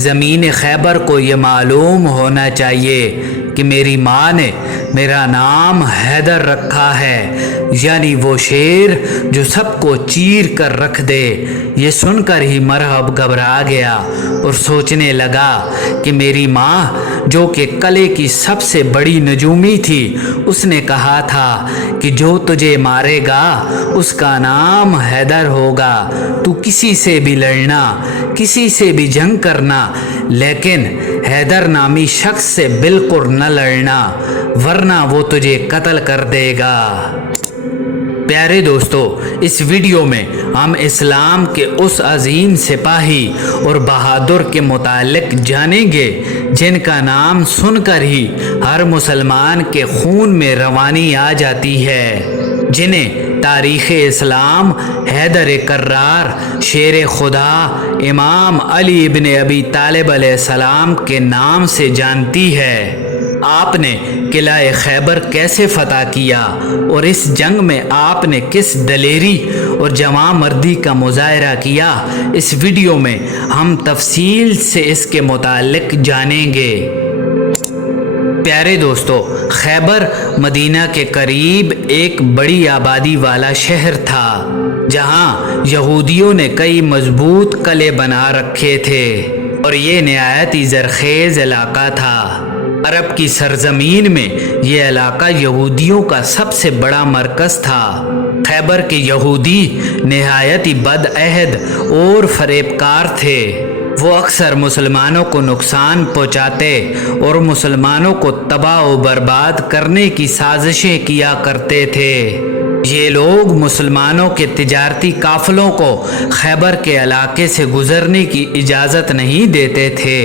زمین خیبر کو یہ معلوم ہونا چاہیے کہ میری ماں نے میرا نام حیدر رکھا ہے، یعنی وہ شیر جو سب کو چیر کر رکھ دے۔ یہ سن کر ہی مرہب گھبرا گیا اور سوچنے لگا کہ میری ماں جو کہ قلعے کی سب سے بڑی نجومی تھی، اس نے کہا تھا کہ جو تجھے مارے گا اس کا نام حیدر ہوگا۔ تو کسی سے بھی لڑنا، کسی سے بھی جنگ کرنا، لیکن حیدر نامی شخص سے بالکل نہ لڑنا، ورنہ وہ تجھے قتل کر دے گا۔ پیارے دوستو، اس ویڈیو میں ہم اسلام کے اس عظیم سپاہی اور بہادر کے متعلق جانیں گے جن کا نام سن کر ہی ہر مسلمان کے خون میں روانی آ جاتی ہے، جنہیں تاریخ اسلام حیدر کرار، شیر خدا، امام علی ابن ابی طالب علیہ السلام کے نام سے جانتی ہے۔ آپ نے قلعہ خیبر کیسے فتح کیا اور اس جنگ میں آپ نے کس دلیری اور جواں مردی کا مظاہرہ کیا، اس ویڈیو میں ہم تفصیل سے اس کے متعلق جانیں گے۔ پیارے دوستو، خیبر مدینہ کے قریب ایک بڑی آبادی والا شہر تھا، جہاں یہودیوں نے کئی مضبوط قلعے بنا رکھے تھے اور یہ نہایت ہی زرخیز علاقہ تھا۔ عرب کی سرزمین میں یہ علاقہ یہودیوں کا سب سے بڑا مرکز تھا۔ خیبر کے یہودی نہایت ہی بد عہد اور فریب کار تھے۔ وہ اکثر مسلمانوں کو نقصان پہنچاتے اور مسلمانوں کو تباہ و برباد کرنے کی سازشیں کیا کرتے تھے۔ یہ لوگ مسلمانوں کے تجارتی قافلوں کو خیبر کے علاقے سے گزرنے کی اجازت نہیں دیتے تھے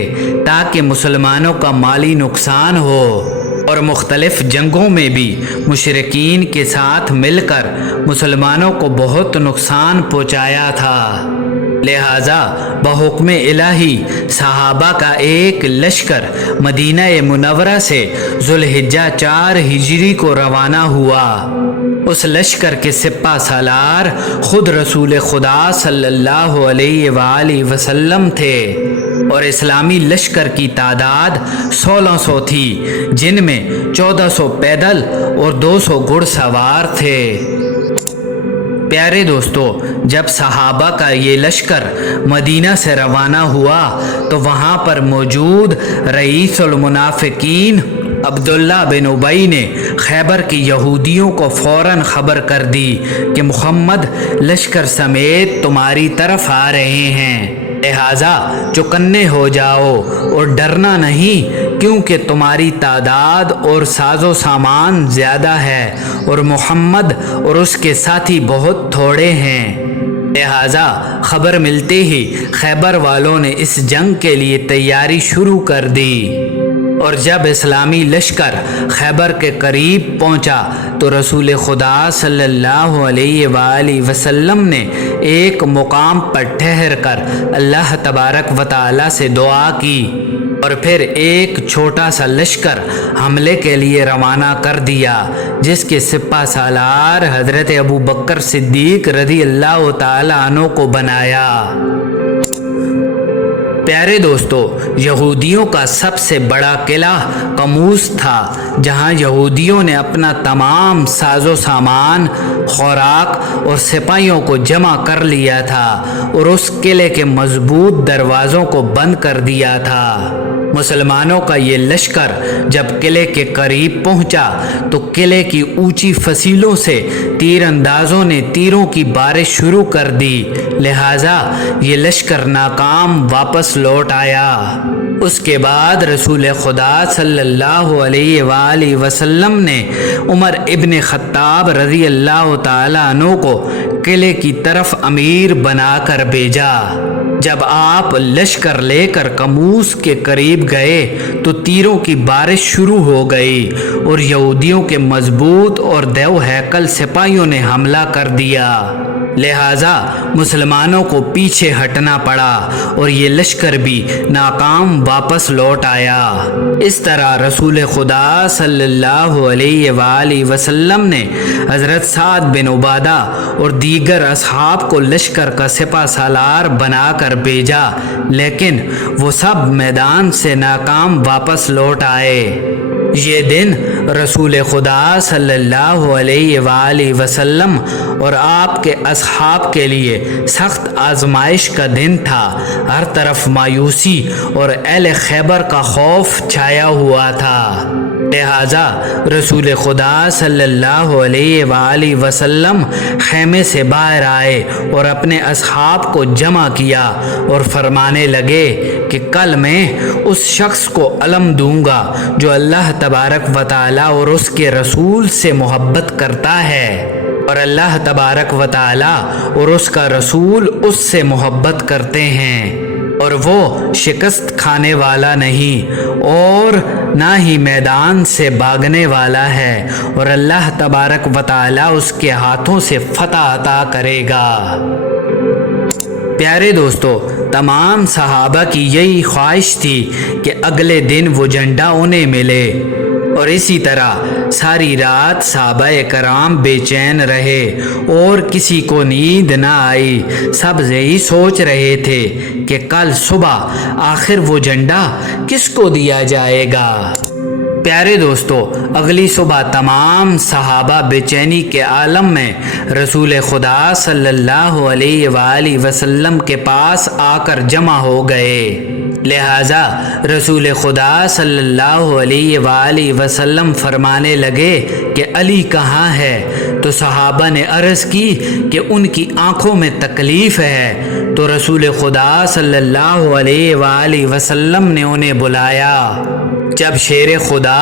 تاکہ مسلمانوں کا مالی نقصان ہو، اور مختلف جنگوں میں بھی مشرکین کے ساتھ مل کر مسلمانوں کو بہت نقصان پہنچایا تھا۔ لہٰذا بحکم الہی صحابہ کا ایک لشکر مدینہ منورہ سے ذوالحجہ 4 ہجری کو روانہ ہوا۔ اس لشکر کے سپہ سالار خود رسول خدا صلی اللہ علیہ وآلہ وسلم تھے، اور اسلامی لشکر کی تعداد 1600 تھی، جن میں 1400 پیدل اور 200 گھڑ سوار تھے۔ پیارے دوستو، جب صحابہ کا یہ لشکر مدینہ سے روانہ ہوا تو وہاں پر موجود رئیس المنافقین عبداللہ بن ابی نے خیبر کے یہودیوں کو فوراً خبر کر دی کہ محمد لشکر سمیت تمہاری طرف آ رہے ہیں، لہٰذا چوکنے ہو جاؤ اور ڈرنا نہیں، کیونکہ تمہاری تعداد اور ساز و سامان زیادہ ہے اور محمد اور اس کے ساتھی بہت تھوڑے ہیں۔ لہٰذا خبر ملتے ہی خیبر والوں نے اس جنگ کے لیے تیاری شروع کر دی، اور جب اسلامی لشکر خیبر کے قریب پہنچا تو رسول خدا صلی اللہ علیہ وآلہ وسلم نے ایک مقام پر ٹھہر کر اللہ تبارک و تعالی سے دعا کی، اور پھر ایک چھوٹا سا لشکر حملے کے لیے روانہ کر دیا، جس کے سپہ سالار حضرت ابو بکر صدیق رضی اللہ تعالی عنہ کو بنایا۔ پیارے دوستو، یہودیوں کا سب سے بڑا قلعہ قموس تھا، جہاں یہودیوں نے اپنا تمام ساز و سامان، خوراک اور سپاہیوں کو جمع کر لیا تھا اور اس قلعے کے مضبوط دروازوں کو بند کر دیا تھا۔ مسلمانوں کا یہ لشکر جب قلعے کے قریب پہنچا تو قلعے کی اونچی فصیلوں سے تیر اندازوں نے تیروں کی بارش شروع کر دی، لہٰذا یہ لشکر ناکام واپس لوٹ آیا۔ اس کے بعد رسول خدا صلی اللہ علیہ وآلہ وسلم نے عمر ابن خطاب رضی اللہ تعالی عنہ کو قلعے کی طرف امیر بنا کر بھیجا۔ جب آپ لشکر لے کر قموس کے قریب گئے تو تیروں کی بارش شروع ہو گئی اور یہودیوں کے مضبوط اور دیو ہیکل سپاہیوں نے حملہ کر دیا، لہٰذا مسلمانوں کو پیچھے ہٹنا پڑا اور یہ لشکر بھی ناکام واپس لوٹ آیا۔ اس طرح رسول خدا صلی اللہ علیہ وآلہ وسلم نے حضرت سعد بن عبادہ اور دیگر اصحاب کو لشکر کا سپہ سالار بنا کر بھیجا، لیکن وہ سب میدان سے ناکام واپس لوٹ آئے۔ یہ دن رسول خدا صلی اللہ علیہ وآلہ وسلم اور آپ کے اصحاب کے لیے سخت آزمائش کا دن تھا۔ ہر طرف مایوسی اور اہل خیبر کا خوف چھایا ہوا تھا، لہٰذا رسول خدا صلی اللہ علیہ وآلہ وسلم خیمے سے باہر آئے اور اپنے اصحاب کو جمع کیا اور فرمانے لگے کہ کل میں اس شخص کو علم دوں گا جو اللہ تبارک و تعالیٰ اور اس کے رسول سے محبت کرتا ہے، اور اللہ تبارک و تعالیٰ اور اس کا رسول اس سے محبت کرتے ہیں، اور وہ شکست کھانے والا نہیں اور نہ ہی میدان سے بھاگنے والا ہے، اور اللہ تبارک و تعالیٰ اس کے ہاتھوں سے فتح عطا کرے گا۔ پیارے دوستو، تمام صحابہ کی یہی خواہش تھی کہ اگلے دن وہ جھنڈا انہیں ملے، اور اسی طرح ساری رات صحابہ کرام بے چین رہے اور کسی کو نیند نہ آئی۔ سب یہی سوچ رہے تھے کہ کل صبح آخر وہ جھنڈا کس کو دیا جائے گا۔ پیارے دوستو، اگلی صبح تمام صحابہ بے چینی کے عالم میں رسول خدا صلی اللہ علیہ وآلہ وسلم کے پاس آ کر جمع ہو گئے۔ لہٰذا رسول خدا صلی اللہ علیہ وآلہ وسلم فرمانے لگے کہ علی کہاں ہے؟ تو صحابہ نے عرض کی کہ ان کی آنکھوں میں تکلیف ہے۔ تو رسول خدا صلی اللہ علیہ وآلہ وسلم نے انہیں بلایا۔ جب شیر خدا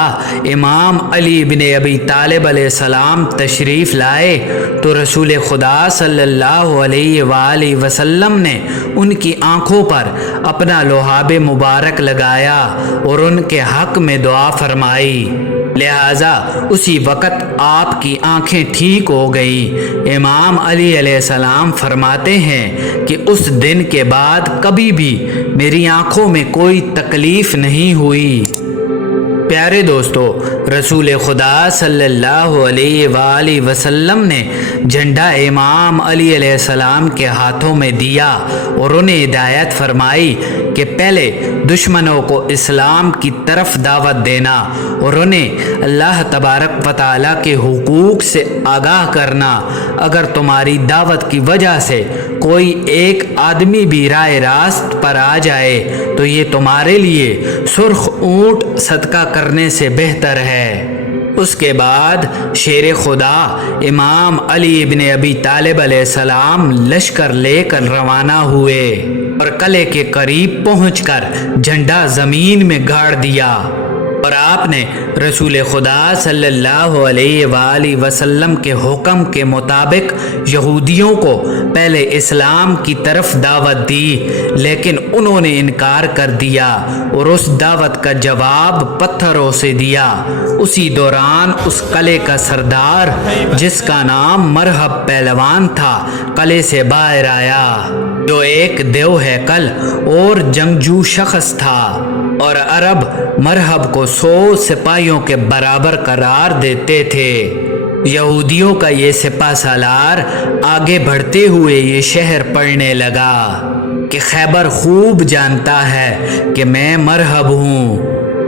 امام علی بن ابی طالب علیہ السلام تشریف لائے تو رسول خدا صلی اللہ علیہ وآلہ وسلم نے ان کی آنکھوں پر اپنا لعاب مبارک لگایا اور ان کے حق میں دعا فرمائی، لہٰذا اسی وقت آپ کی آنکھیں ٹھیک ہو گئیں۔ امام علی علیہ السلام فرماتے ہیں کہ اس دن کے بعد کبھی بھی میری آنکھوں میں کوئی تکلیف نہیں ہوئی۔ پیارے دوستو، رسول خدا صلی اللہ علیہ وآلہ وسلم نے جھنڈا امام علی علیہ السلام کے ہاتھوں میں دیا اور انہیں ہدایت فرمائی کہ پہلے دشمنوں کو اسلام کی طرف دعوت دینا اور انہیں اللہ تبارک و تعالیٰ کے حقوق سے آگاہ کرنا۔ اگر تمہاری دعوت کی وجہ سے کوئی ایک آدمی بھی راہ راست پر آ جائے تو یہ تمہارے لیے سرخ اونٹ صدقہ کرنے سے بہتر ہے۔ اس کے بعد شیر خدا امام علی بن ابی طالب علیہ السلام لشکر لے کر روانہ ہوئے اور قلعے کے قریب پہنچ کر جھنڈا زمین میں گاڑ دیا، اور آپ نے رسول خدا صلی اللہ علیہ وآلہ وسلم کے حکم کے مطابق یہودیوں کو پہلے اسلام کی طرف دعوت دی، لیکن انہوں نے انکار کر دیا اور اس دعوت کا جواب پتھروں سے دیا۔ اسی دوران اس قلعے کا سردار جس کا نام مرحب پہلوان تھا قلعے سے باہر آیا، جو ایک دیو ہیکل اور جنگجو شخص تھا، اور عرب مرحب کو 100 سپاہیوں کے برابر قرار دیتے تھے۔ یہودیوں کا یہ سپہ سالار آگے بڑھتے ہوئے یہ شہر پڑھنے لگا کہ خیبر خوب جانتا ہے کہ میں مرحب ہوں،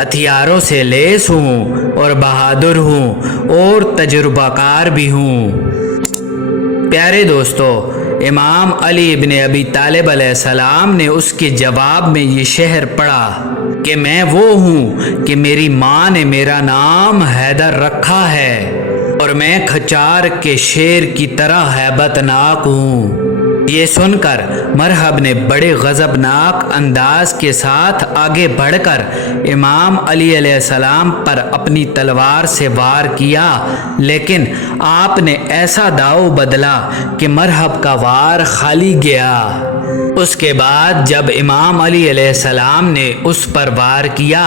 ہتھیاروں سے لیس ہوں اور بہادر ہوں اور تجربہ کار بھی ہوں۔ پیارے دوستو، امام علی بن ابی طالب علیہ السلام نے اس کے جواب میں یہ شعر پڑھا کہ میں وہ ہوں کہ میری ماں نے میرا نام حیدر رکھا ہے اور میں کھچار کے شیر کی طرح ہیبت ناک ہوں۔ یہ سن کر مرحب نے بڑے غضبناک انداز کے ساتھ آگے بڑھ کر امام علی علیہ السلام پر اپنی تلوار سے وار کیا، لیکن آپ نے ایسا داؤ بدلا کہ مرحب کا وار خالی گیا۔ اس کے بعد جب امام علی علیہ السلام نے اس پر وار کیا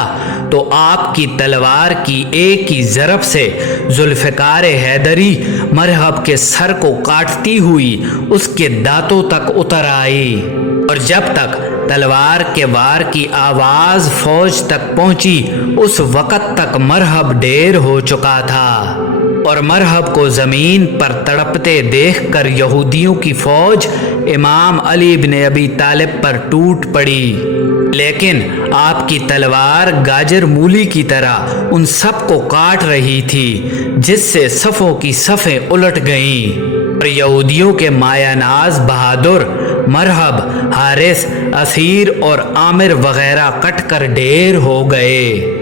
تو آپ کی تلوار کی ایک ہی ضرب سے ذوالفقار حیدری مرحب کے سر کو کاٹتی ہوئی اس کے دانتوں تک اتر آئی، اور جب تک تلوار کے وار کی آواز فوج تک پہنچی اس وقت تک مرحب ڈیر ہو چکا تھا، اور مرحب کو زمین پر تڑپتے دیکھ کر یہودیوں کی فوج امام علی بن ابی طالب پر ٹوٹ پڑی، لیکن آپ کی تلوار گاجر مولی کی طرح ان سب کو کاٹ رہی تھی، جس سے صفوں کی صفیں الٹ گئیں، اور یہودیوں کے مایہ ناز بہادر مرحب، حارث، اسیر اور عامر وغیرہ کٹ کر ڈھیر ہو گئے۔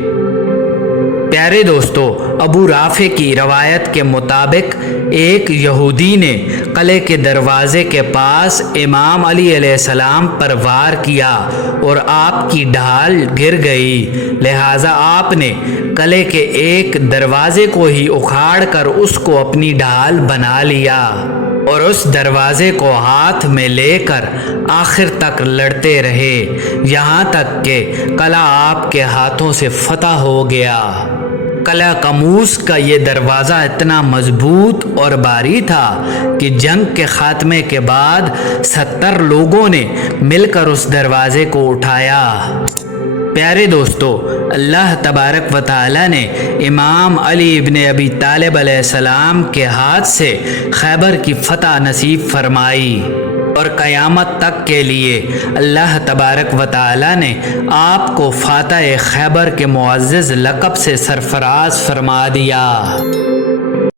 پیارے دوستو، ابو رافع کی روایت کے مطابق ایک یہودی نے قلعے کے دروازے کے پاس امام علی علیہ السلام پر وار کیا اور آپ کی ڈھال گر گئی، لہٰذا آپ نے قلعے کے ایک دروازے کو ہی اکھاڑ کر اس کو اپنی ڈھال بنا لیا اور اس دروازے کو ہاتھ میں لے کر آخر تک لڑتے رہے، یہاں تک کہ قلعہ آپ کے ہاتھوں سے فتح ہو گیا۔ قلعہ قموس کا یہ دروازہ اتنا مضبوط اور بھاری تھا کہ جنگ کے خاتمے کے بعد 70 لوگوں نے مل کر اس دروازے کو اٹھایا۔ پیارے دوستو، اللہ تبارک و تعالی نے امام علی ابن ابی طالب علیہ السلام کے ہاتھ سے خیبر کی فتح نصیب فرمائی، اور قیامت تک کے لیے اللہ تبارک و تعالی نے آپ کو فاتح خیبر کے معزز لقب سے سرفراز فرما دیا۔